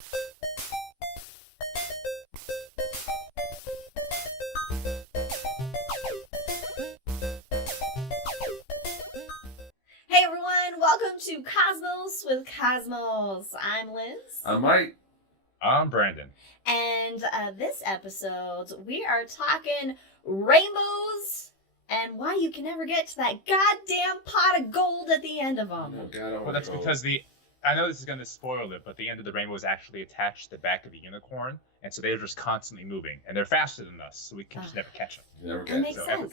Hey everyone, welcome to Cosmos with Cosmos. I'm Liz. I'm Mike. I'm Brandon. And this episode, we are talking rainbows and why you can never get to that goddamn pot of gold at the end of them. Oh, God, Well, that's because I know this is going to spoil it, but the end of the rainbow is actually attached to the back of the unicorn, and so they're just constantly moving, and they're faster than us, so we can just never catch them. Never That makes So sense.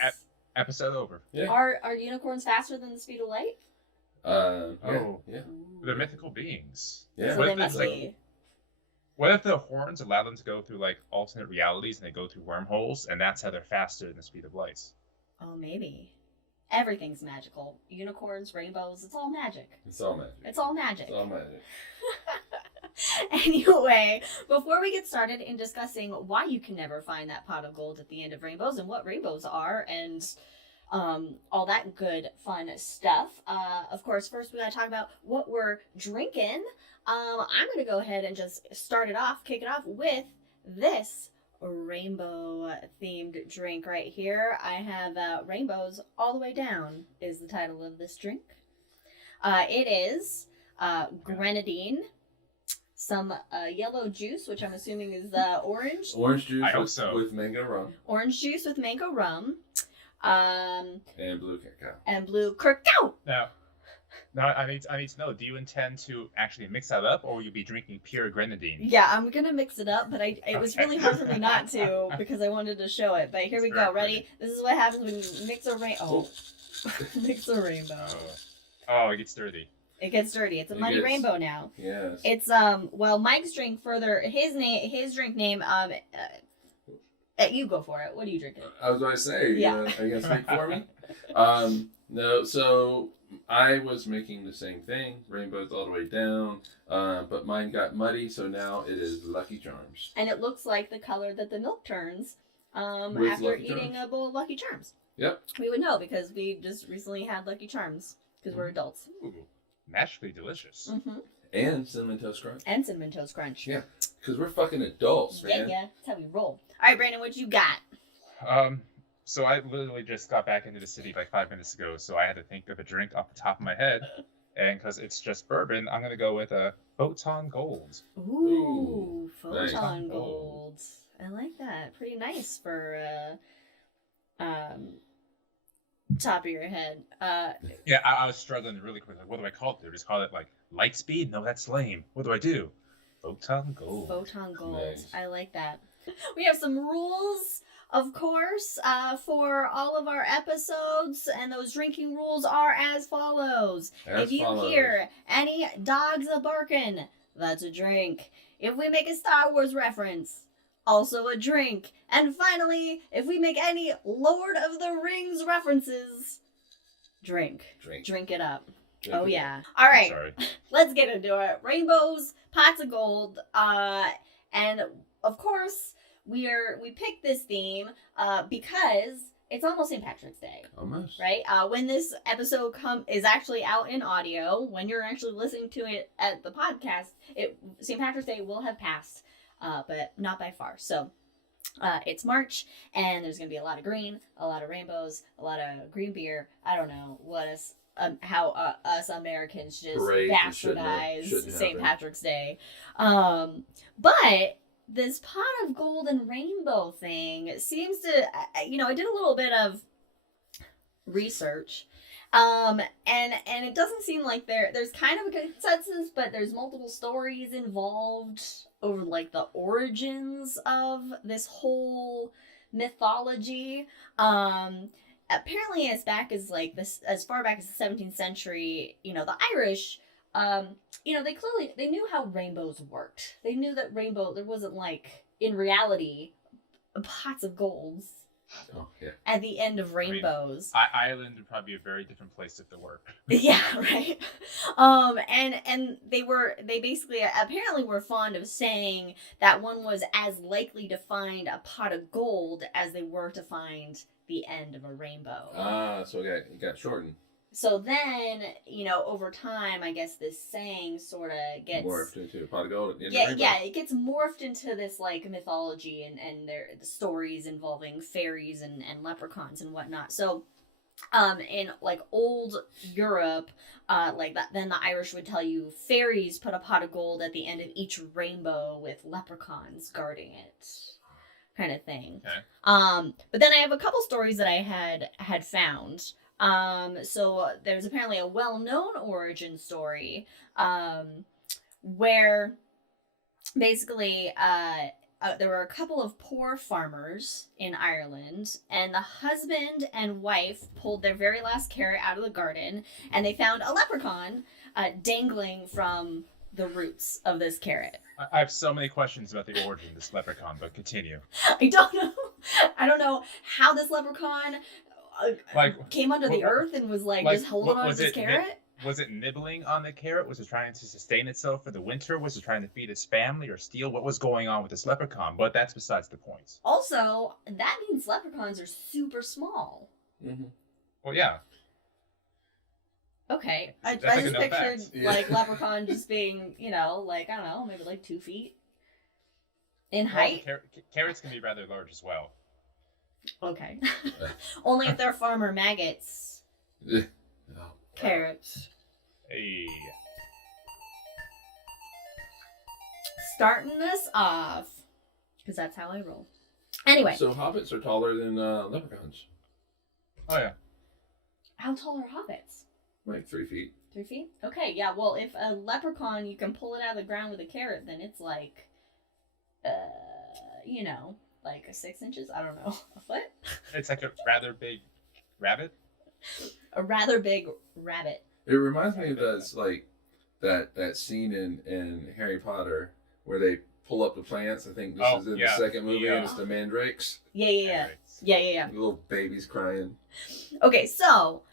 Episode over. Yeah. Are unicorns faster than the speed of light? Yeah. They're mythical beings. Yeah. So What they if must it's be. What if the horns allow them to go through like alternate realities and they go through wormholes, and that's how they're faster than the speed of light? Oh, maybe. Everything's magical. Unicorns, rainbows, it's all magic. It's all magic. It's all magic. It's all magic. Anyway, before we get started in discussing why you can never find that pot of gold at the end of rainbows and what rainbows are and all that good fun stuff, of course, first we gotta talk about what we're drinking. I'm gonna go ahead and just kick it off with this rainbow themed drink right here. I have Rainbows All the Way Down is the title of this drink. It is grenadine, some yellow juice, which I'm assuming is orange. Orange juice I hope so. with mango rum. Orange juice with mango rum. And blue cacao. And blue cacao. Now, I need to know, do you intend to actually mix that up, or will you be drinking pure grenadine? Yeah, I'm gonna mix it up, but it was really hard for me not to because I wanted to show it. But here we go. Ready? This is what happens when you mix a mix a rainbow. Oh, it gets dirty. It gets dirty. It's a muddy rainbow now. Yes. It's Mike's drink further. His drink name. You go for it. What are you drinking? I was going to say, Yeah. are you going to speak for me? No, so I was making the same thing, rainbows all the way down, but mine got muddy, so now it is Lucky Charms. And it looks like the color that the milk turns With after Lucky eating Charms. a bowl of Lucky Charms. Yep. We would know because we just recently had Lucky Charms because we're adults. Ooh, naturally delicious. Mm-hmm. And Cinnamon Toast Crunch. And Cinnamon Toast Crunch. Yeah, because we're fucking adults, man. Yeah, that's how we roll. All right, Brandon, what you got? So I literally just got back into the city like 5 minutes ago, so I had to think of a drink off the top of my head. And because it's just bourbon, I'm going to go with a Photon Gold. Ooh, nice. Photon Gold. I like that. Pretty nice for top of your head. Yeah, I was struggling really quick. Like, what do I call it? Do I just call it like light speed? No, that's lame. What do I do? Photon Gold. Photon Gold. Nice. I like that. We have some rules, of course, for all of our episodes, and those drinking rules are as follows. If you hear any dogs a barking, that's a drink. If we make a Star Wars reference, also a drink. And finally, if we make any Lord of the Rings references, drink. Drink it up. Drink Oh it yeah. All right. Sorry. Let's get into it. Rainbows, pots of gold, and of course we picked this theme because it's almost St. Patrick's Day, Almost. right? When this episode is actually out in audio, when you're actually listening to it at the podcast, St. Patrick's Day will have passed, but not by far. So it's March, and there's gonna be a lot of green, a lot of rainbows, a lot of green beer. I don't know what is. How us Americans just bastardize St. Patrick's Day. But this pot of gold and rainbow thing seems to, I did a little bit of research. And it doesn't seem like there's kind of a consensus, but there's multiple stories involved over like the origins of this whole mythology. Apparently as far back as the 17th century, the Irish, they knew how rainbows worked. They knew that there wasn't like, in reality, pots of golds at the end of rainbows. Ireland would probably be a very different place if it were. Yeah, right. And they basically apparently were fond of saying that one was as likely to find a pot of gold as they were to find the end of a rainbow. So it got shortened. So then, over time, I guess this saying sort of gets morphed into a pot of gold at the end yeah, of Rainbow. yeah, it gets morphed into this like mythology and the stories involving fairies and leprechauns and whatnot. So, in like old Europe, like that, then the Irish would tell you fairies put a pot of gold at the end of each rainbow with leprechauns guarding it, kind of thing. Okay. But then I have a couple stories that I had found. So there's apparently a well-known origin story, where basically, there were a couple of poor farmers in Ireland, and the husband and wife pulled their very last carrot out of the garden, and they found a leprechaun dangling from the roots of this carrot. I have so many questions about the origin of this leprechaun, but continue. I don't know. I don't know how this leprechaun came under the earth and was just holding on to this carrot. Was it nibbling on the carrot? Was it trying to sustain itself for the winter? Was it trying to feed its family or steal? What was going on with this leprechaun? But that's besides the point. Also, that means leprechauns are super small. Mm-hmm. Well, yeah. Okay, I That's just like a pictured fact. like leprechaun just being, I don't know, maybe like 2 feet in height. Well, carrots can be rather large as well. Okay, only if they're farmer maggots. Oh. Carrots. Hey. Starting us off, because that's how I roll. Anyway, So hobbits are taller than leprechauns. Oh yeah. how tall are hobbits? Like 3 feet. 3 feet? Okay, yeah. Well, if a leprechaun, you can pull it out of the ground with a carrot, then it's like, like 6 inches. I don't know, a foot. It's like a rather big rabbit. A rather big rabbit. It reminds me of that scene in Harry Potter where they pull up the plants. I think this is in the second movie, and it's the mandrakes. Yeah. The little babies crying. Okay, so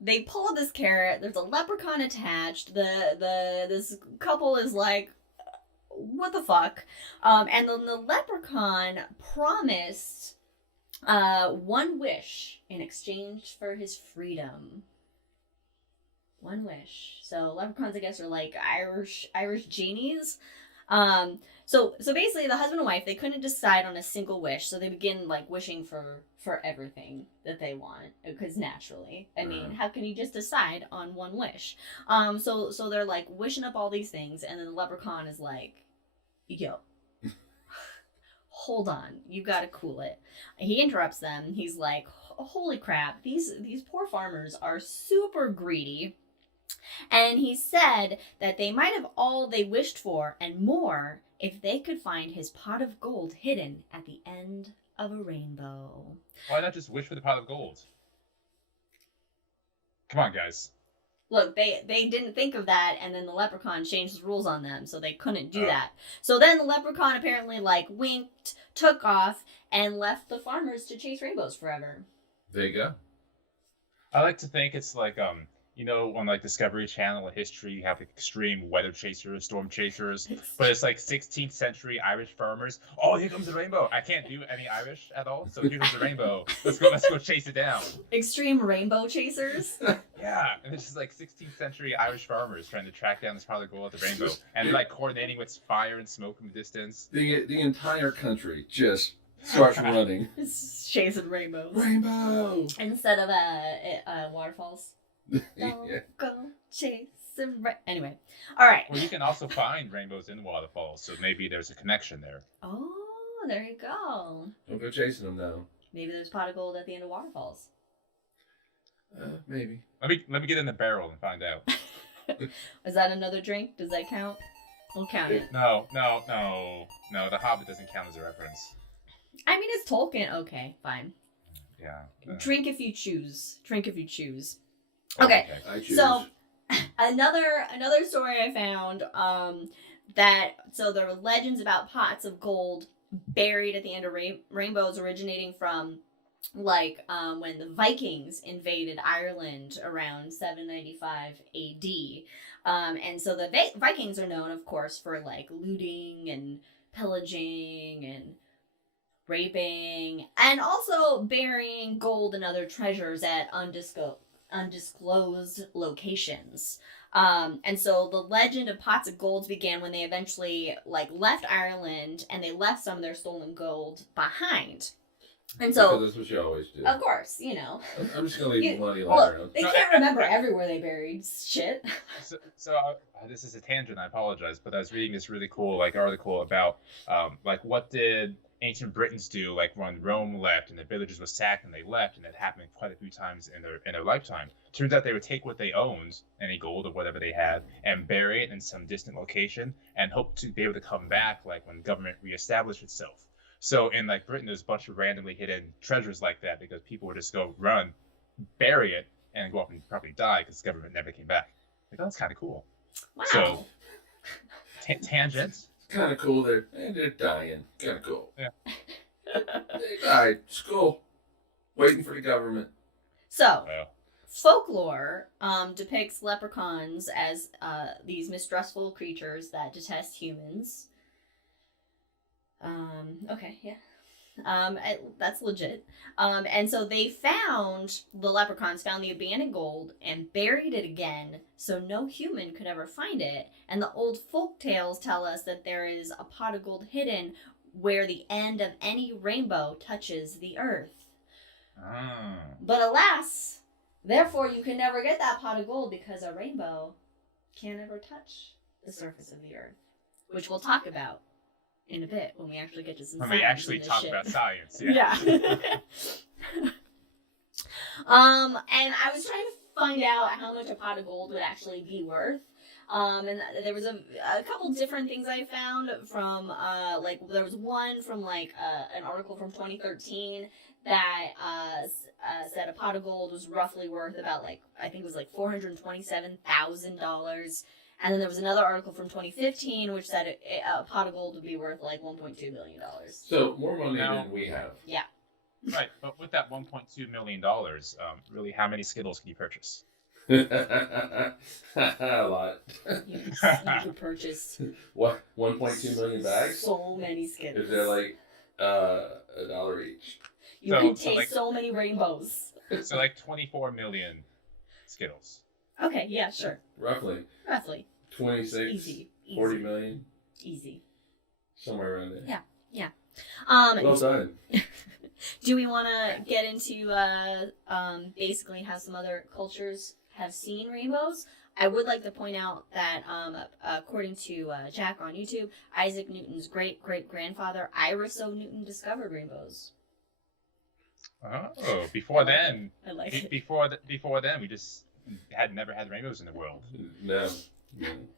they pull up this carrot. There's a leprechaun attached. This couple is like, what the fuck? And then the leprechaun promised one wish in exchange for his freedom. One wish. So leprechauns, I guess, are like Irish genies. So basically, the husband and wife, they couldn't decide on a single wish, so they begin like wishing for everything that they want, because naturally, I mean, how can you just decide on one wish? So they're like wishing up all these things, and then the leprechaun is like, yo, hold on, you gotta cool it. He interrupts them. He's like, holy crap, these poor farmers are super greedy. And he said that they might have all they wished for and more if they could find his pot of gold hidden at the end of a rainbow. Why not just wish for the pot of gold? Come on, guys. Look, they didn't think of that, and then the leprechaun changed the rules on them, so they couldn't do that. So then the leprechaun apparently like winked, took off, and left the farmers to chase rainbows forever. There you go. I like to think it's like on like Discovery Channel or History, you have like extreme weather chasers, storm chasers, but it's like 16th century Irish farmers. Oh, here comes the rainbow. I can't do any Irish at all, so here comes the rainbow. Let's go chase it down. Extreme rainbow chasers. Yeah, and it's just like 16th century Irish farmers trying to track down this pot of gold at the rainbow, and they're like coordinating with fire and smoke in the distance. The entire country just starts running. Chasing rainbows. Rainbow! Instead of waterfalls. Don't Yeah. go chasing anyway. All right. Well, you can also find rainbows in waterfalls, so maybe there's a connection there. Oh, there you go. Don't go chasing them now. Maybe there's pot of gold at the end of waterfalls. Maybe. Let me get in the barrel and find out. Is that another drink? Does that count? We'll count it. No. The Hobbit doesn't count as a reference. I mean, it's Tolkien. Okay, fine. Yeah. Drink if you choose. Drink if you choose. Oh, Okay. I choose. So another story I found so there were legends about pots of gold buried at the end of rainbows originating from when the Vikings invaded Ireland around 795 AD. And so the Vikings are known, of course, for like looting and pillaging and raping, and also burying gold and other treasures at undisclosed locations. And so the legend of pots of gold began when they eventually left Ireland and they left some of their stolen gold behind. And so, because that's what you always do. of course, you know. I'm just gonna leave money lying around. They can't remember everywhere they buried shit. So this is a tangent. I apologize, but I was reading this really cool article about what did ancient Britons do when Rome left and the villages were sacked and they left, and it happened quite a few times in their lifetime. Turns out they would take what they owned, any gold or whatever they had, and bury it in some distant location and hope to be able to come back when government reestablished itself. So in Britain, there's a bunch of randomly hidden treasures like that because people would just go run, bury it, and go up and probably die because the government never came back. That's kind of cool. Wow. So tangent. Kind of cool. They're dying. Kind of cool. Yeah. They died. It's cool. Waiting for the government. So, Well, folklore depicts leprechauns as these mistrustful creatures that detest humans. Okay, yeah. That's legit. And so the leprechauns found the abandoned gold and buried it again so no human could ever find it. And the old folk tales tell us that there is a pot of gold hidden where the end of any rainbow touches the earth. But alas, therefore you can never get that pot of gold because a rainbow can't ever touch the surface of the earth, which we'll talk about in a bit when we actually get to some when science. we actually in this talk shit. about science. Yeah. And I was trying to find out how much a pot of gold would actually be worth. And there was a couple different things I found from, there was one from, an article from 2013 that said a pot of gold was roughly worth about, I think it was $427,000. And then there was another article from 2015 which said a pot of gold would be worth $1.2 million. So more money than we have. Yeah. Right, but with that $1.2 million, really, how many Skittles can you purchase? A lot. You could purchase What? 1.2 million bags? so many Skittles. Is there $1 each? You So- could so, taste so many rainbows. So 24 million Skittles. Okay, yeah, sure. Roughly Roughly. 26, Easy. 40 million, Easy. somewhere around there. Yeah. Well done. Do we want to get into basically how some other cultures have seen rainbows? I would like to point out that according to Jack on YouTube, Isaac Newton's great-great-grandfather, Iris O. Newton, discovered rainbows. Oh, before then, I like it. before then, we just never had rainbows in the world. No.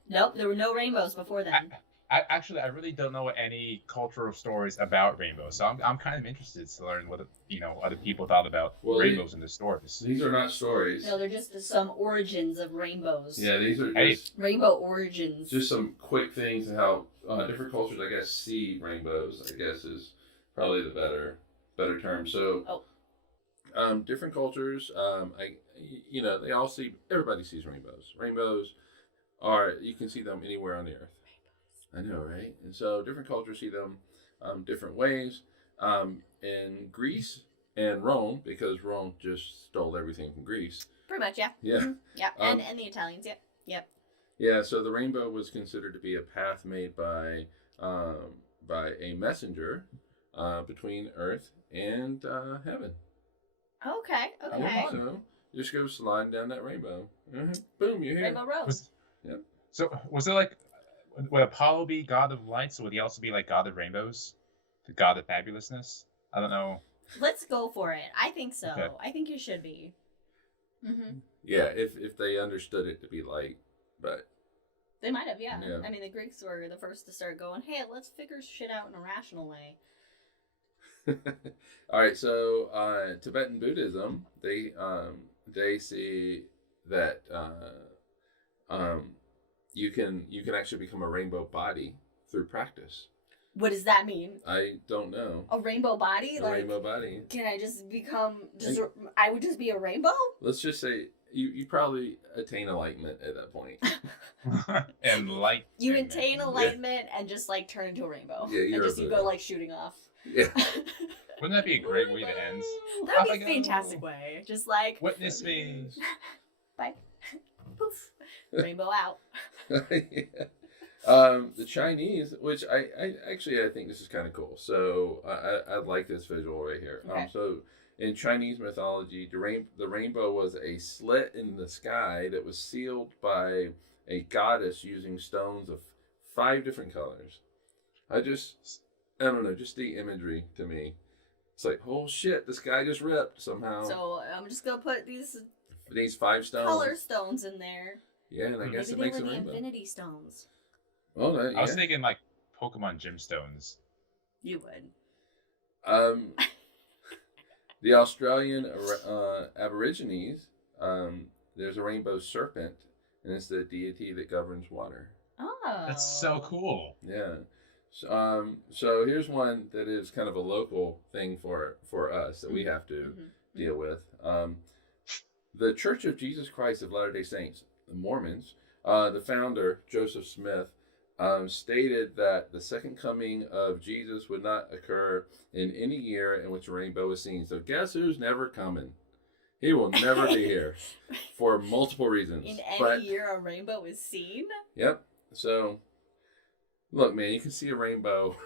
Nope, there were no rainbows before then. Actually, I really don't know any cultural stories about rainbows, so I'm kind of interested to learn what other people thought about rainbows in the stories. These are not stories. No, they're just some origins of rainbows. Yeah, these are Hey. just, Rainbow origins. just some quick things and how different cultures, I guess, see rainbows, I guess, is probably the better term. So, different cultures, they all everybody sees rainbows. Rainbows you can see them anywhere on the earth. I know, right? And so different cultures see them different ways. In Greece and Rome, because Rome just stole everything from Greece. Pretty much, yeah. Yeah. Mm-hmm. Yeah, and the Italians, yeah. Yep. Yeah, so the rainbow was considered to be a path made by a messenger between Earth and heaven. Okay. Yeah, so just go sliding down that rainbow. Boom, you're here. Rainbow Road. So was it would Apollo be god of lights, or would he also be god of rainbows, the god of fabulousness? I don't know. Let's go for it. I think so. Okay. I think you should be. Mm-hmm. Yeah, if they understood it to be light, but They might have, yeah. Yeah. I mean, the Greeks were the first to start going, hey, let's figure shit out in a rational way. all right. So Tibetan Buddhism, they see that you can actually become a rainbow body through practice. What does that mean? I don't know. A rainbow body? A rainbow body. Can I just become I would just be a rainbow? Let's just say you probably attain enlightenment at that point. And light. You attain enlightenment and just turn into a rainbow. Yeah, you're and just a you Buddha. go shooting off. Yeah. Wouldn't that be a great way to end? That would be a fantastic way. Just like Witness me. bye. Poof. Rainbow out. Yeah. The Chinese, which I think this is kind of cool. So I like this visual right here. Okay. So in Chinese mythology, the rainbow was a slit in the sky that was sealed by a goddess using stones of 5 different colors. I don't know, just the imagery to me. It's like, oh shit, the sky just ripped somehow. So I'm just gonna put these 5 stones. color stones in there. Yeah, and I guess it Maybe makes they a were the rainbow. infinity stones. Oh, yeah. I was thinking like Pokemon gemstones. You would. The Australian Aborigines, there's a rainbow serpent, and it's the deity that governs water. Oh. That's so cool. Yeah. So here's one that is kind of a local thing for us that we have to deal with. The Church of Jesus Christ of Latter-day Saints, the Mormons, the founder, Joseph Smith, stated that the second coming of Jesus would not occur in any year in which a rainbow is seen. So guess who's never coming? He will never be here for multiple reasons. In any year a rainbow is seen? Yep. So, look, man, you can see a rainbow.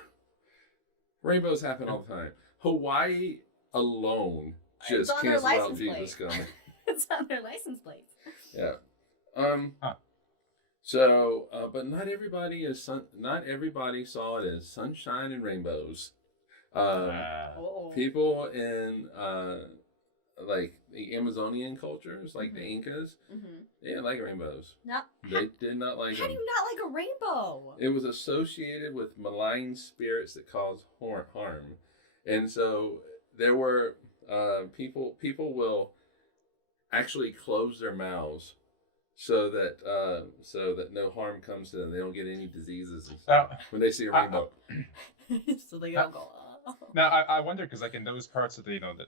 Rainbows happen all the time. Hawaii alone just cancels out Jesus coming. It's on their license plates. Yeah. Huh. So, but not everybody saw it as sunshine and rainbows. People in like the Amazonian cultures, like the Incas, they didn't like rainbows. No. They did not like them. How do you not like a rainbow? It was associated with malign spirits that cause harm, and so there were people will actually close their mouths so that no harm comes to them. They don't get any diseases and stuff when they see a rainbow. So they don't go. Oh. Now I wonder because like in those parts of the the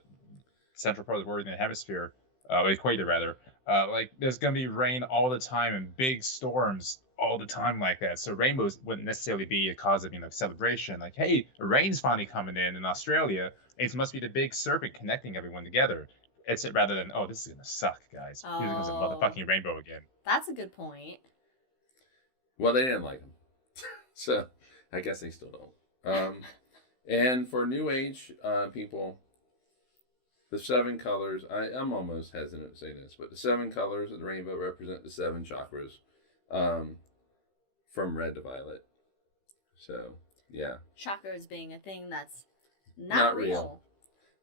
central part of the northern hemisphere, equator rather, like there's gonna be rain all the time and big storms all the time like that. So rainbows wouldn't necessarily be a cause of celebration. Like, hey, rain's finally coming in Australia. It must be the big serpent connecting everyone together. It's rather than, oh, this is gonna suck, guys. Here comes a motherfucking rainbow again. That's a good point. Well, they didn't like them, so I guess they still don't. And for New Age people, the 7 colors. I'm almost hesitant to say this, but the 7 colors of the rainbow represent the 7 chakras, from red to violet. So yeah, Chakras being a thing that's not real.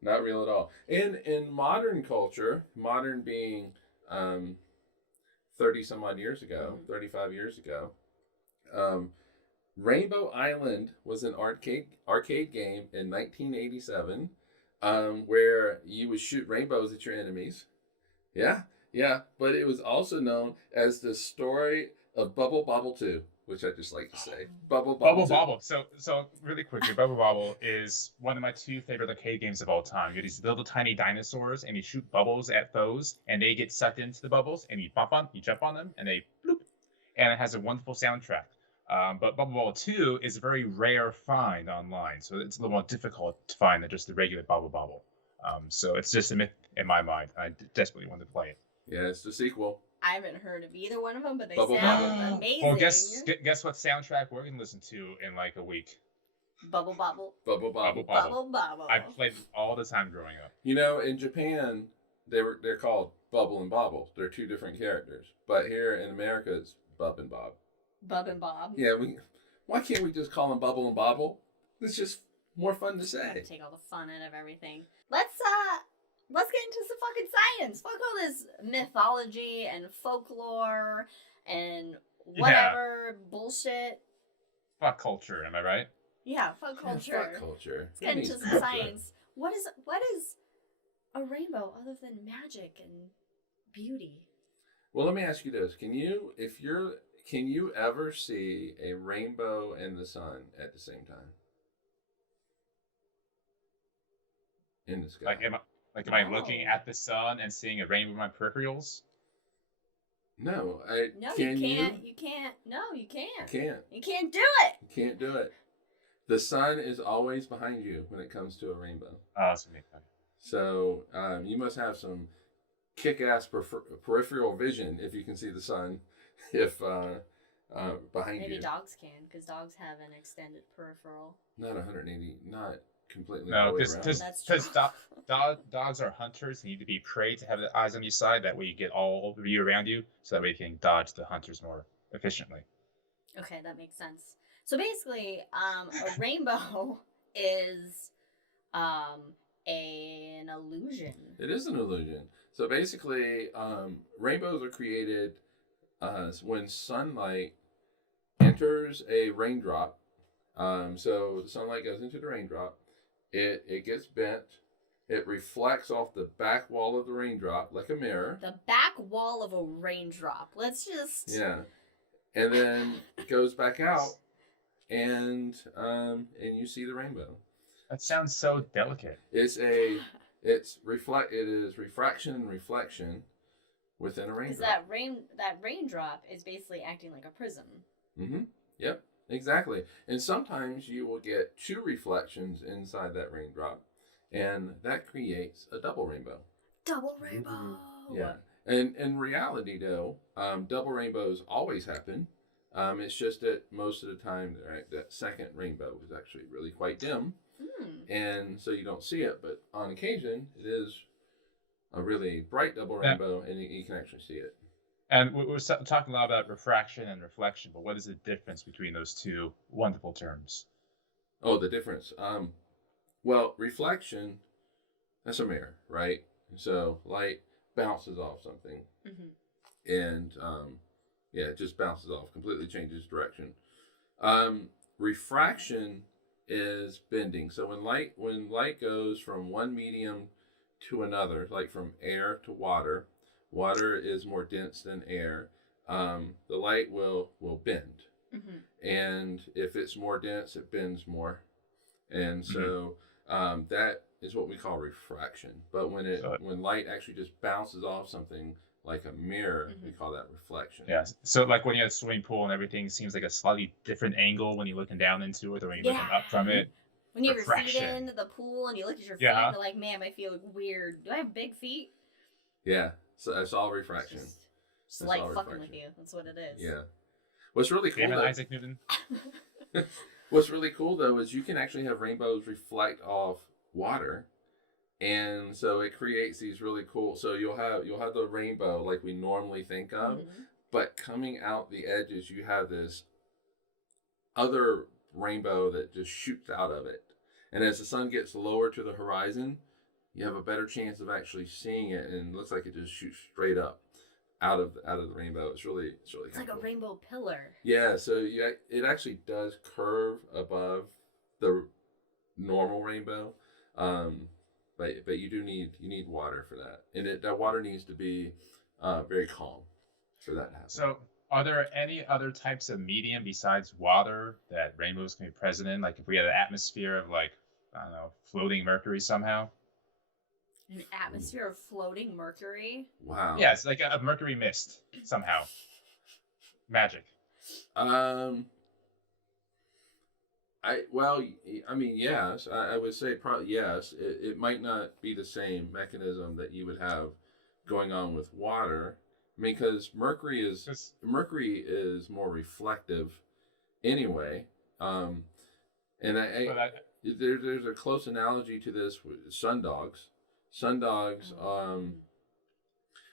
Not real at all. And in modern culture, modern being 30 some odd years ago, 35 years ago, Rainbow Island was an arcade game in 1987 where you would shoot rainbows at your enemies. Yeah. But it was also known as the story of Bobble 2. Which I just like to say. Bobble. So really quickly, Bobble is one of my 2 favorite arcade games of all time. You have these little tiny dinosaurs, and you shoot bubbles at foes, and they get sucked into the bubbles, and you jump on them, and they bloop. And it has a wonderful soundtrack. But Bobble 2 is a very rare find online, so it's a little more difficult to find than just the regular Bobble. So it's just a myth in my mind. I desperately want to play it. Yeah, it's the sequel. I haven't heard of either one of them, but they Bubble sound amazing. Well, guess what soundtrack we're gonna listen to in like a week? Bubble Bobble. I played all the time growing up. In Japan, they're called Bubble and Bobble. They're 2 different characters. But here in America, it's Bub and Bob. Bub and Bob. Yeah, why can't we just call them Bubble and Bobble? It's just more fun to say. Take all the fun out of everything. Let's get into some fucking science. Fuck all this mythology and folklore and whatever bullshit. Fuck culture, am I right? Yeah, fuck culture. Yeah, fuck culture. Let's get into some science. What is a rainbow other than magic and beauty? Well, let me ask you this: Can you ever see a rainbow and the sun at the same time in the sky? Am I looking at the sun and seeing a rainbow in my peripherals? No, you can't. No, you can't. Can't. You can't do it. You can't do it. The sun is always behind you when it comes to a rainbow. Oh, that's gonna be fun. So you must have some kick-ass peripheral vision if you can see the sun if behind you. Maybe dogs can, because dogs have an extended peripheral. Not 180, not completely No, all the way around. because dogs are hunters. You need to be prey to have the eyes on your side. That way you get all the view around you, so that way you can dodge the hunters more efficiently. Okay, that makes sense. So basically, a rainbow is an illusion. It is an illusion. So basically, rainbows are created when sunlight enters a raindrop. So the sunlight goes into the raindrop. It gets bent. It reflects off the back wall of the raindrop like a mirror. The back wall of a raindrop. Let's just... Yeah. And then it goes back out, and you see the rainbow. That sounds so delicate. It is refraction and reflection within a raindrop. Because that raindrop is basically acting like a prism. Mm-hmm. Yep. Exactly. And sometimes you will get two reflections inside that raindrop, and that creates a double rainbow. Double rainbow. Yeah. And in reality, though, double rainbows always happen. It's just that most of the time, right, that second rainbow is actually really quite dim, and so you don't see it. But on occasion, it is a really bright double rainbow, and you can actually see it. And we're talking a lot about refraction and reflection, but what is the difference between those two wonderful terms? Oh, the difference. Well, reflection, that's a mirror, right? So light bounces off something, and it just bounces off, completely changes direction. Refraction is bending. So when light goes from one medium to another, like from air to water is more dense than air. The light will bend, and if it's more dense, it bends more, and so that is what we call refraction. But when light actually just bounces off something like a mirror, we call that reflection. Yeah. So like when you have a swimming pool and everything seems like a slightly different angle when you're looking down into it or when you're looking up from it. When you have your feet in the pool and you look at your feet, and you're like, man, my feet look weird. Do I have big feet? Yeah. So that's all refraction. Just light fucking with you. That's what it is. Yeah. What's really cool, though, Isaac Newton. What's really cool, though, is you can actually have rainbows reflect off water, and so it creates these really cool. So you'll have the rainbow like we normally think of, but coming out the edges, you have this other rainbow that just shoots out of it, and as the sun gets lower to the horizon, you have a better chance of actually seeing it, and it looks like it just shoots straight up out of the rainbow. It's really like cool. A rainbow pillar. Yeah, so it actually does curve above the normal rainbow, but you need water for that, and that water needs to be very calm for that to happen. So, are there any other types of medium besides water that rainbows can be present in? Like if we had an atmosphere of floating mercury somehow. An atmosphere of floating mercury? Wow. Yeah, it's like a mercury mist somehow. Magic. Yes. I would say probably yes. It might not be the same mechanism that you would have going on with water. I mean, because mercury is more reflective anyway. There's a close analogy to this with sundogs. Sundogs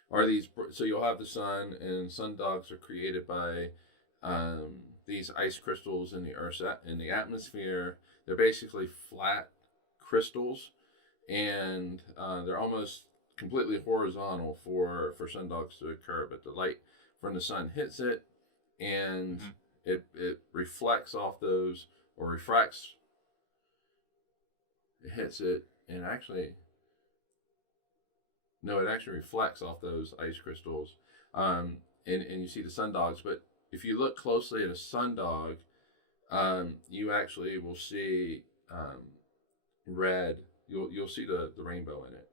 are these. So you'll have the sun, and sundogs are created by these ice crystals in the atmosphere. They're basically flat crystals, and they're almost completely horizontal for sundogs to occur. But the light from the sun hits it, and it reflects off those, or refracts. It hits it, and actually. No, it actually reflects off those ice crystals, and you see the sundogs. But if you look closely at a sundog, you actually will see red. You'll see the rainbow in it.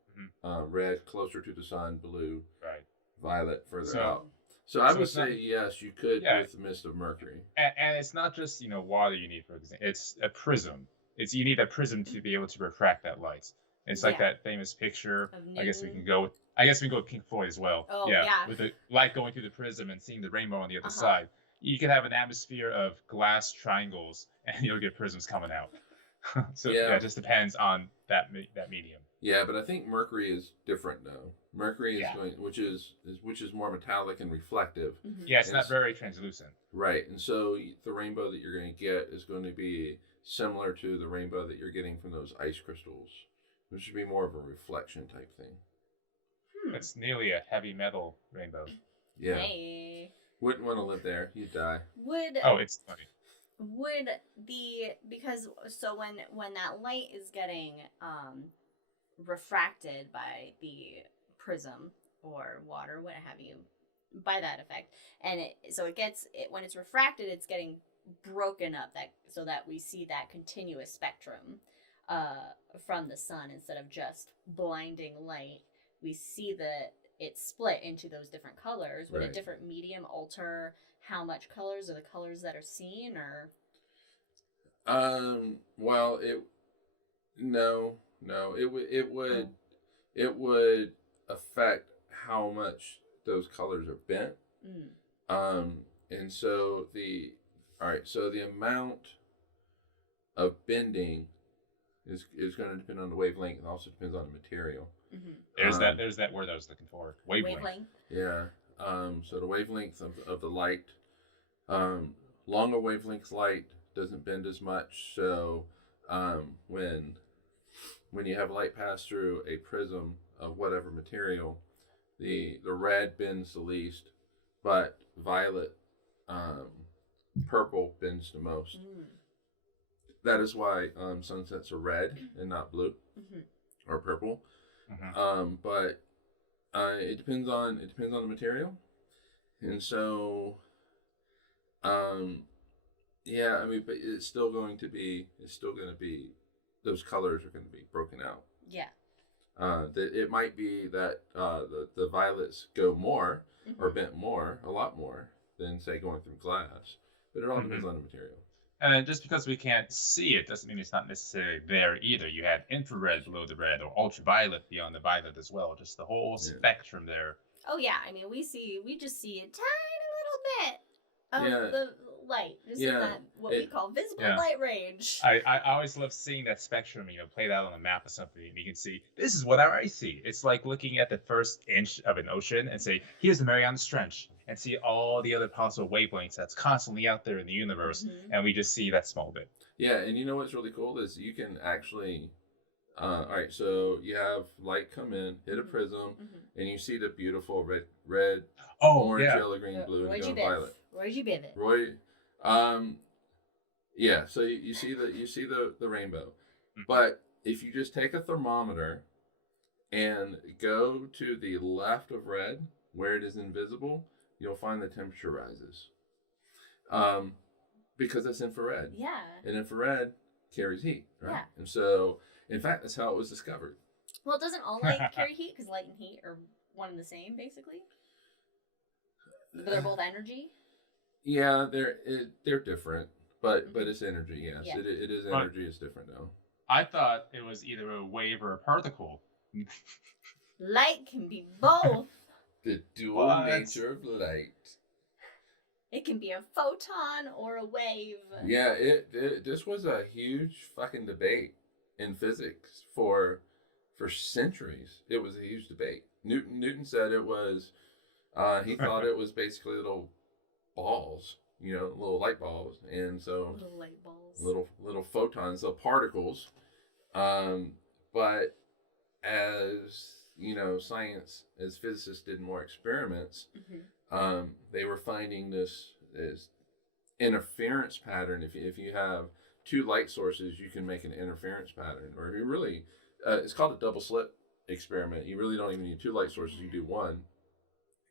Red closer to the sun, blue, violet further out. So I So would it's not, say yes, you could yeah, with the mist of mercury. and it's not just water you need for example. It's a prism. It's you need a prism to be able to refract that light. It's like Yeah. that famous picture. Of I guess we can Newton. go with. I guess we can go with Pink Floyd as well. Oh Yeah, yeah. with the light going through the prism and seeing the rainbow on the other Uh-huh. side. You can have an atmosphere of glass triangles, and you'll get prisms coming out. So yeah, Yeah. it just depends on that medium. Yeah, but I think mercury is different now. Mercury is Yeah. going, which is more metallic and reflective. Mhm. Yeah, it's And not very translucent. right, and so the rainbow that you're going to get is going to be similar to the rainbow that you're getting from those ice crystals, which would be more of a reflection type thing. It's nearly a heavy metal rainbow. Yeah, Hey. wouldn't want to live there. You'd die. Would Oh, it's funny. would because so when that light is getting refracted by the prism or water, what have you, by that effect, and it gets it when it's refracted, it's getting broken up that so that we see that continuous spectrum from the sun instead of just blinding light. We see that it's split into those different colors. Would a Right. different medium alter how much colors or the colors that are seen, or Well, it would affect how much those colors are bent. And so the amount of bending is going to depend on the wavelength, and also depends on the material. There's that word I was looking for. Wavelength. Yeah. So the wavelength of the light, longer wavelength light doesn't bend as much. So when you have light pass through a prism of whatever material, the red bends the least, but violet, purple bends the most. That is why sunsets are red and not blue or purple. But it depends on the material, and so yeah, I mean, but it's still going to be those colors are going to be broken out. yeah. That it might be that the violets go more or bent more, a lot more than say going through glass, but it all depends on the material. And just because we can't see it doesn't mean it's not necessarily there either. You had infrared below the red or ultraviolet beyond the violet as well. Just the whole spectrum there. Oh yeah, I mean we just see a tiny little bit of the light, just in that we call visible light range. I always love seeing that spectrum, played out on a map or something, and you can see this is what I see. It's like looking at the first inch of an ocean and say, here's the Marianas Trench, and see all the other possible wavelengths that's constantly out there in the universe, and we just see that small bit. Yeah, and you know what's really cool is you can actually, all right, so you have light come in, hit a prism, and you see the beautiful red, orange, yellow, green, blue, and go violet. Roy's you Bivet. Roy, yeah. So you see the rainbow, but if you just take a thermometer and go to the left of red where it is invisible, you'll find the temperature rises. Because it's infrared. Yeah. And infrared carries heat, right? Yeah. And so, in fact, that's how it was discovered. Well, doesn't all light carry heat? Because light and heat are one and the same, basically. But they're both energy. Yeah, they're different, but it's energy. Yes, yeah. It is energy. It's different though. I thought it was either a wave or a particle. Light can be both. The dual nature of light. It can be a photon or a wave. Yeah, this was a huge fucking debate in physics for centuries. It was a huge debate. Newton said it was. He thought it was basically little balls, little light balls, and so little light balls, little photons, little particles. But as science, as physicists did more experiments, they were finding this interference pattern. If you have two light sources, you can make an interference pattern, or you really, it's called a double slit experiment. You really don't even need two light sources; you do one.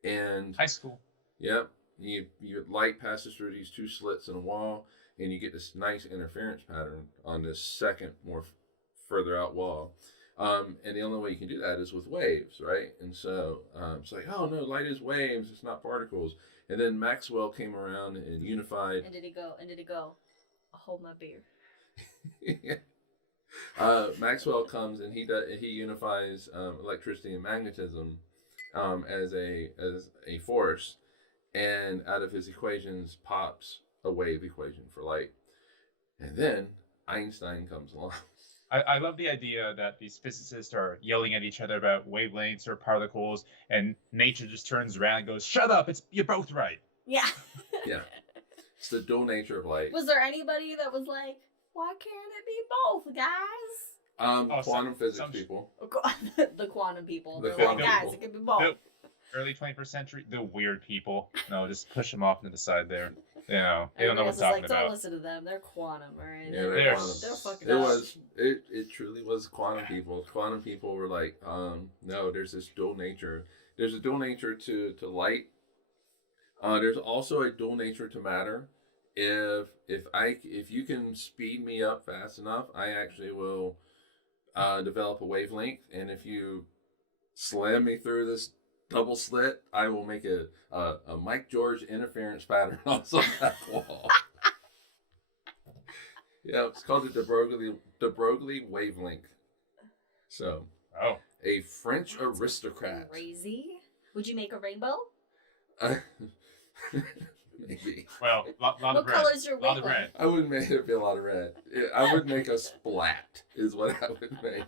And high school. Yep. You light passes through these two slits in a wall, and you get this nice interference pattern on this second, more further out wall. And the only way you can do that is with waves, right? And so it's like, oh no, light is waves, it's not particles. And then Maxwell came around and unified. And did he go? I'll hold my beer. Maxwell comes and he unifies electricity and magnetism as a force, and out of his equations pops a wave equation for light. And then Einstein comes along. I love the idea that these physicists are yelling at each other about wavelengths or particles, and nature just turns around and goes, "Shut up! You're both right." Yeah. Yeah. It's the dual nature of light. Was there anybody that was like, "Why can't it be both, guys?" Quantum physics people. The quantum people. The They're quantum like, guys, people. it could be both. Early 21st century, the weird people. No, just push them off to the side there. You know, they don't know Everybody what else I'm is talking like, about. Don't listen to them. They're quantum, all right? Yeah, they're quantum. They're fucking It up. was. It truly was quantum people. Quantum people were like, no, there's this dual nature. There's a dual nature to light. There's also a dual nature to matter. If you can speed me up fast enough, I actually will develop a wavelength. And if you slam me through this double slit, I will make a Mike George interference pattern on some back wall. Yeah, it's called the de Broglie wavelength. So, a French aristocrat. Crazy. Would you make a rainbow? Maybe. Well, lot What of red. color's your Lot of wavelength? red. I wouldn't make it be a lot of red. I would make a splat, is what I would make.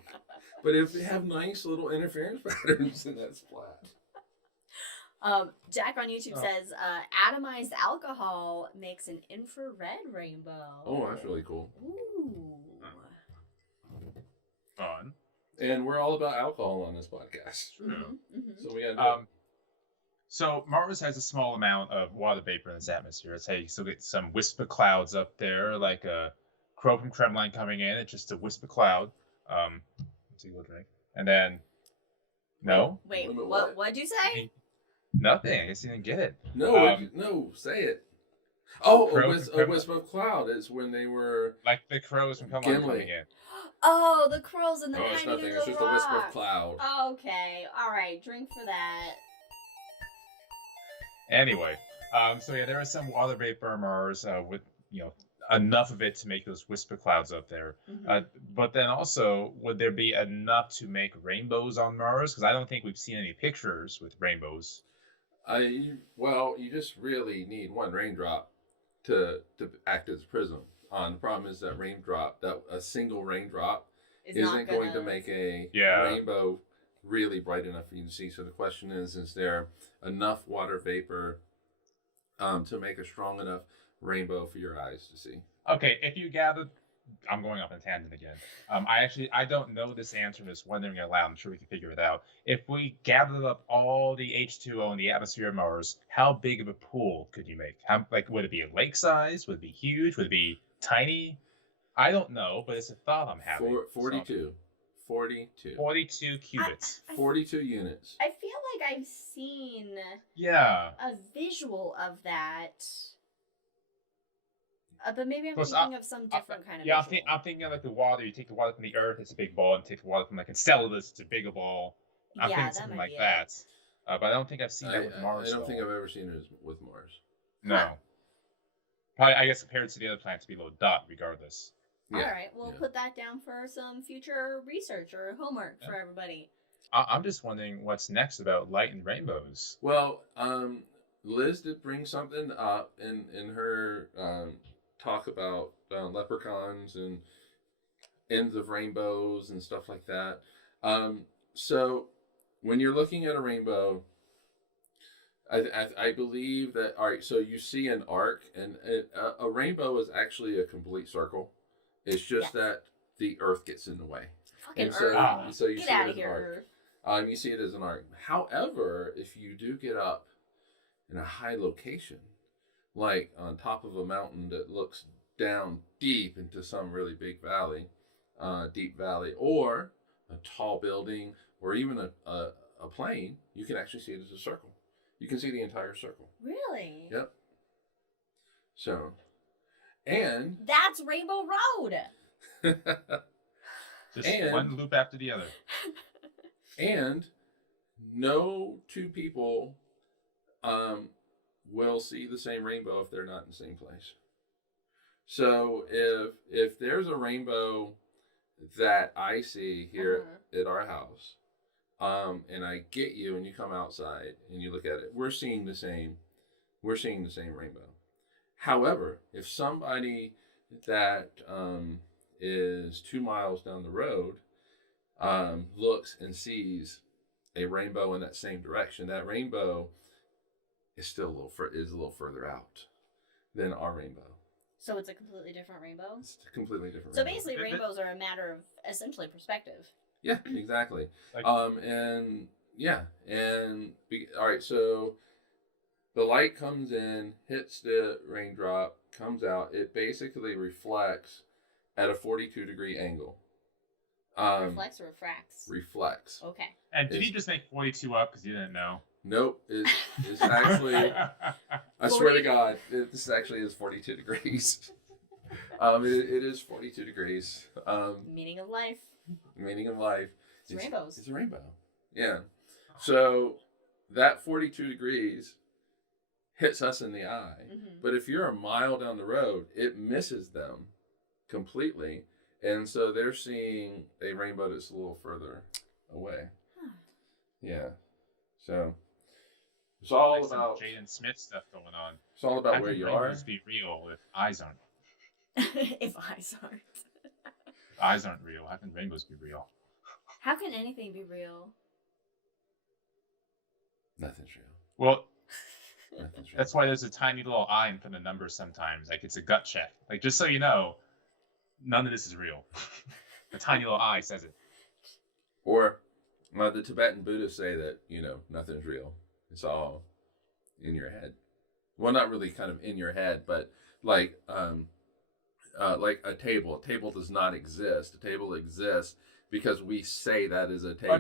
But if they have nice little interference patterns, then that's flat. Jack on YouTube says, atomized alcohol makes an infrared rainbow. Oh, that's really cool. Ooh. Fun. And we're all about alcohol on this podcast. True. Mm-hmm. So we gotta do it. So Mars has a small amount of water vapor in its atmosphere. It's you still get some wisp of clouds up there, like a crow from Kremlin coming in. It's just a wisp of cloud. Let's see, we'll drink. And then, no? Wait, Wait, what'd you say? Nothing. I guess you didn't get it. No, say it. Oh, Crow a from wisp of cloud is when they were... Like the crows from Kremlin Gimli. coming in. Oh, the crows and the No, it's tiny nothing. little It's just a wisp of rock. cloud. Okay, alright, drink for that. Anyway, so yeah, there is some water vapor on Mars with, enough of it to make those wisp of clouds up there. Mm-hmm. But then also, would there be enough to make rainbows on Mars? Because I don't think we've seen any pictures with rainbows. You just really need one raindrop to act as a prism. The problem is that a single raindrop isn't going to make a rainbow really bright enough for you to see. So the question is there enough water vapor to make a strong enough rainbow for your eyes to see? Okay, if you gathered, I'm going off on a tangent again. I don't know this answer. I'm just wondering out loud. I'm sure we can figure it out. If we gathered up all the H2O in the atmosphere of Mars, how big of a pool could you make? Would it be a lake size? Would it be huge? Would it be tiny? I don't know, but it's a thought I'm having. 42. 42 cubits. 42 units. I feel like I've seen Yeah. a visual of that. But maybe I'm Plus, thinking of some different kind of Yeah, visual. I'm thinking like the water. You take the water from the Earth, it's a big ball, and take the water from like Enceladus, it's a bigger ball. I'm thinking something like that. But I don't think I've seen that with Mars. I don't think I've ever seen it with Mars. No. Huh. Probably, I guess compared to the other planets, it'd be a little dot regardless. Yeah. Alright, we'll put that down for some future research or homework for everybody. I'm just wondering what's next about light and rainbows. Well, Liz did bring something up in her talk about leprechauns and ends of rainbows and stuff like that. So when you're looking at a rainbow, I believe that, all right, so you see an arc, and a rainbow is actually a complete circle. It's just that the Earth gets in the way. Fucking And Earth. so you Get see out it of as an arc. here. You see it as an arc. However, if you do get up in a high location, like on top of a mountain that looks down deep into some really big valley, deep valley, or a tall building, or even a plane, you can actually see it as a circle. You can see the entire circle. Really? Yep. So, and That's Rainbow Road. Just And- one loop after the other. And no two people will see the same rainbow if they're not in the same place. So if there's a rainbow that I see here at our house, and I get you and you come outside and you look at it, we're seeing the same rainbow. However, if somebody that is 2 miles down the road looks and sees a rainbow in that same direction, that rainbow is still a little further out than our rainbow. So it's a completely different rainbow? It's a completely different So rainbow. basically rainbows are a matter of essentially perspective. Yeah, exactly. Like- All right, so the light comes in, hits the raindrop, comes out. It basically reflects at a 42-degree angle. Reflects or refracts? Reflects. Okay. And did you just make 42 up because you didn't know? Nope. It's actually, I swear to God, this actually is 42 degrees. It is 42 degrees. Meaning of life. Meaning of life. It's rainbows. It's a rainbow. Yeah. So that 42 degrees hits us in the eye. Mm-hmm. But if you're a mile down the road, it misses them completely. And so they're seeing a rainbow that's a little further away. Huh. Yeah. So it's all Like some about Jaden Smith stuff going on. it's all about How where can you are. rainbows be real if eyes aren't? If eyes aren't. Eyes aren't real. How can rainbows be real? How can anything be real? Nothing's real. Well, Nothing's real. that's why there's a tiny little eye in front of numbers sometimes. Like it's a gut check. Like just so you know, none of this is real. The tiny little eye says it. Or the Tibetan Buddhists say that, nothing's real. It's all in your head. Well, not really kind of in your head, but like a table. A table does not exist. A table exists because we say that is a table.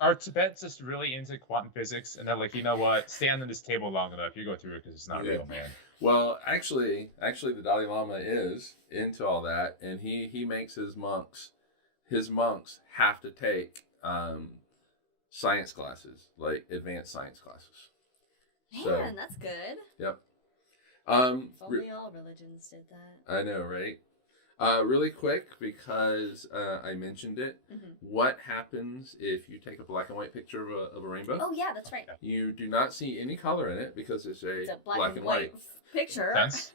Are Tibetans just really into quantum physics? And they're like, you know what? Stand on this table long enough. You go through it because it's not real, man. Well, actually, the Dalai Lama is into all that, and he makes his monks have to take science classes, like advanced science classes. Man, that's good. Yep. If only all religions did that. I know, right? Really quick, because I mentioned it. Mm-hmm. What happens if you take a black and white picture of a rainbow? Oh yeah, that's right. You do not see any color in it because it's It's a a black and white picture. Sense?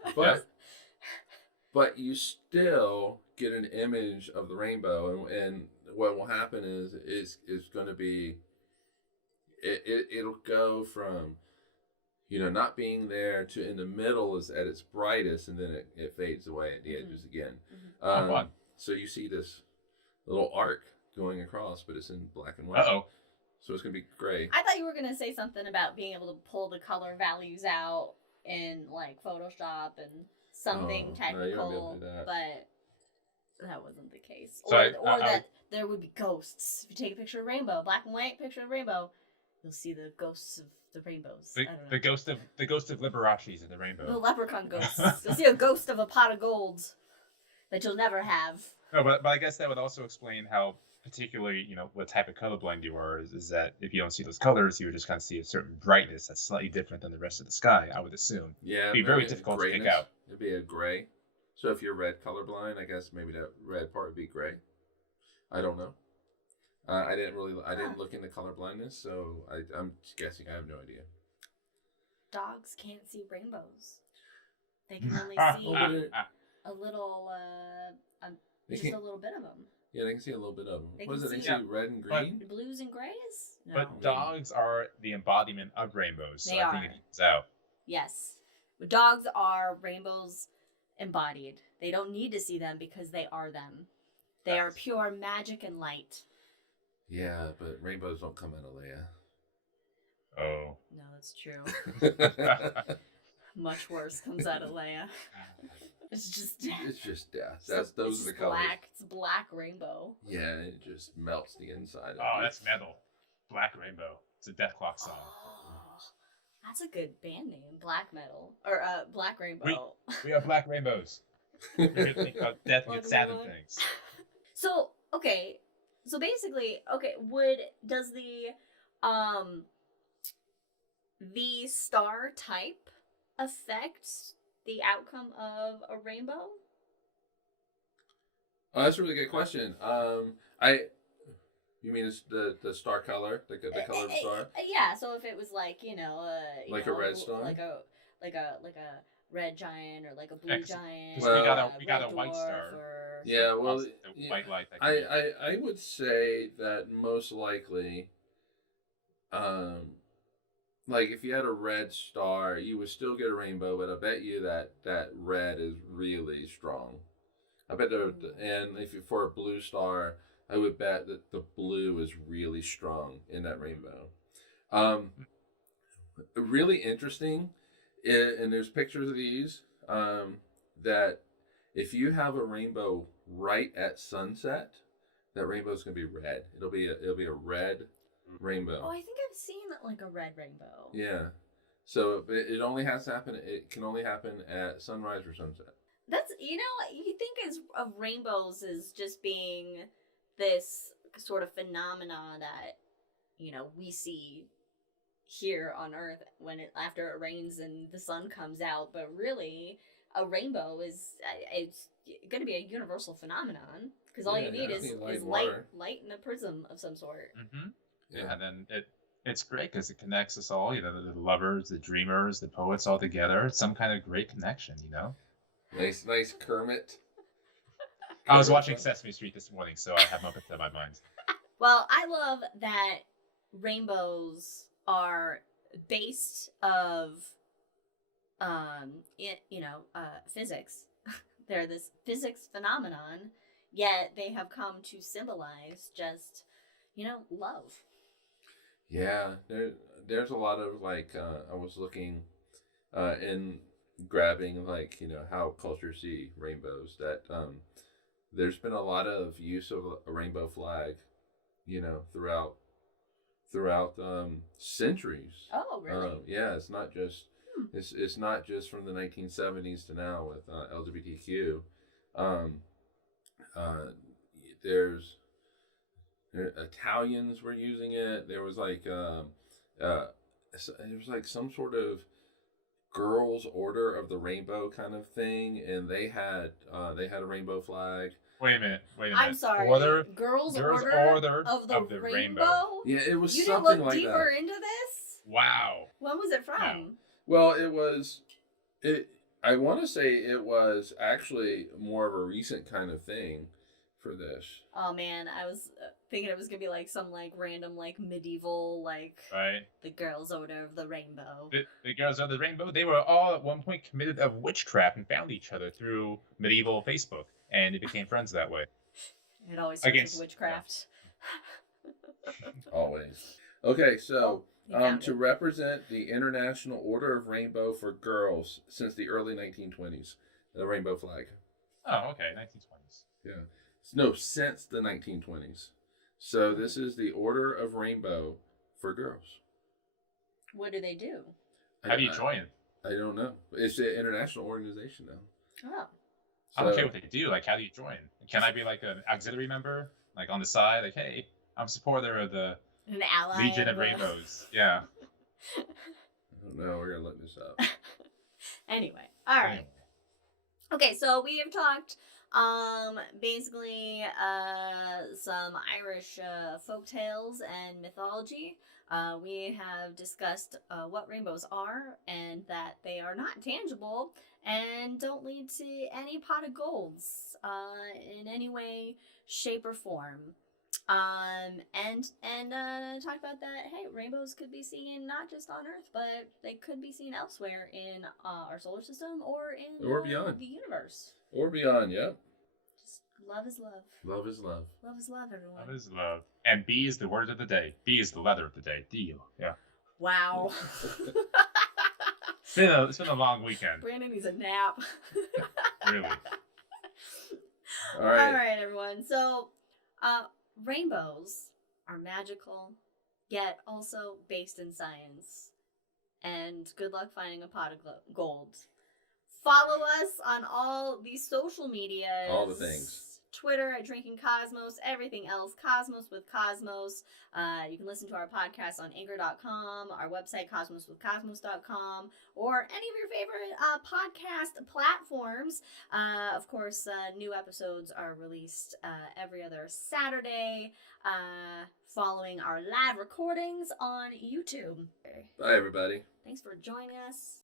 But you still get an image of the rainbow, and what will happen is going to be it'll go from not being there to in the middle is at its brightest, and then it fades away at the edges again. Mm-hmm. So you see this little arc going across, but it's in black and white. Uh-oh. So it's gonna be gray. I thought you were gonna say something about being able to pull the color values out in like Photoshop and something No, you technical, won't be able to do that. but that wasn't the case. So or that there would be ghosts. If you take a picture of rainbow, black and white picture of rainbow, you'll see the ghosts of the rainbows. I don't know. The ghost of Liberace's in the rainbow. The leprechaun ghosts. You'll see a ghost of a pot of gold that you'll never have. No, but I guess that would also explain how particularly, what type of colorblind you are, is that if you don't see those colors, you would just kind of see a certain brightness that's slightly different than the rest of the sky, I would assume. Yeah, It'd be very difficult to pick out. It'd be a gray. So if you're red colorblind, I guess maybe that red part would be gray. I don't know. I didn't look into color blindness, so I'm guessing. I have no idea. Dogs can't see rainbows. They can only see a little, just a little bit of them. Yeah, they can see a little bit of them. They What is it? can They see- see red and green? Blues and grays? No. But dogs are the embodiment of rainbows, so They I think are. it evens out. Yes. Dogs are rainbows embodied. They don't need to see them because they are them. They are pure magic and light. Yeah, but rainbows don't come out of Leia. Oh. No, that's true. Much worse comes out of Leia. It's just death. it's Those are the colors. black. It's black rainbow. Yeah, it just melts the inside of Oh, it. that's metal. Black Rainbow. It's a Death Clock song. Oh, that's a good band name. Black metal or Black Rainbow. We are Black Rainbows. We're here to think about death and Black get sad and Rainbow. things. So okay, so basically, okay, does the star type affect the outcome of a rainbow? Oh, that's a really good question. You mean it's the star color, the color of the star? Yeah. So if it was like Like a red star, like a red giant or like a blue giant, Because we got red a white dwarf star. or yeah. Well, The white light. That I would say that most likely, like if you had a red star, you would still get a rainbow, but I bet you that red is really strong. I bet there, and if you for a blue star, I would bet that the blue is really strong in that rainbow. Really interesting, and there's pictures of these. That if you have a rainbow right at sunset, that rainbow's gonna be red. It'll be a red rainbow. Oh, I think I've seen like a red rainbow. Yeah. So it only has to happen. It can only happen at sunrise or sunset. That's you think of rainbows as just being this sort of phenomena that we see here on Earth after it rains and the sun comes out, but really a rainbow it's going to be a universal phenomenon because all you need is light in a prism of some sort. Mm-hmm. Yeah, and then it's great because it connects us all. The lovers, the dreamers, the poets all together. It's some kind of great connection. Nice Kermit. I was watching Sesame Street this morning, so I have Muppets in my mind. Well, I love that rainbows are based of, physics. They're this physics phenomenon, yet they have come to symbolize just, love. Yeah, there's a lot of I was looking, in grabbing how cultures see rainbows. That there's been a lot of use of a rainbow flag, throughout centuries. Oh, really? Yeah, it's not just it's not just from the 1970s to now with LGBTQ. There's Italians were using it. There was some sort of girls' order of the rainbow kind of thing, and they had a rainbow flag. Wait a minute. I'm sorry. Girls order of the rainbow? Yeah, it was you something didn't look like deeper that. into this? Wow. When was it from? Wow. Well, I want to say it was actually more of a recent kind of thing for this. Oh man, I was thinking it was gonna be some random medieval right. The girls' order of the rainbow. The girls of the rainbow, they were all at one point committed of witchcraft and found each other through medieval Facebook, and they became friends that way. It always starts with witchcraft. Always. Okay, so to represent the International Order of Rainbow for Girls since the early 1920s, the rainbow flag. Oh, okay, 1920s. Yeah. No, since the 1920s. So this is the Order of Rainbow for Girls. What do they do? How do you join? I don't know. It's an international organization now. Oh. I don't care what they do. How do you join? Can I be an auxiliary member? On the side? Hey, I'm a supporter of the an ally Legion of Rainbows. Yeah. I don't know. We're going to look this up. Anyway. All right. Okay, so we have talked basically some Irish folk tales and mythology. We have discussed what rainbows are and that they are not tangible and don't lead to any pot of golds in any way, shape, or form. And talk about that. Hey, rainbows could be seen not just on Earth, but they could be seen elsewhere in our solar system or beyond the universe. Or beyond, yeah. Just love is love. Love is love. Love is love, everyone. Love is love. And B is the word of the day. B is the letter of the day. Deal. Yeah. Wow. It's been a long weekend. Brandon needs a nap. Really. All right. All right, everyone. So, rainbows are magical, yet also based in science. And good luck finding a pot of gold. Follow us on all these social medias. All the things. Twitter at Drinking Cosmos, everything else, Cosmos with Cosmos. You can listen to our podcast on Anchor.com, our website, cosmoswithcosmos.com, or any of your favorite podcast platforms. Of course, new episodes are released every other Saturday, following our live recordings on YouTube. Bye, everybody. Thanks for joining us.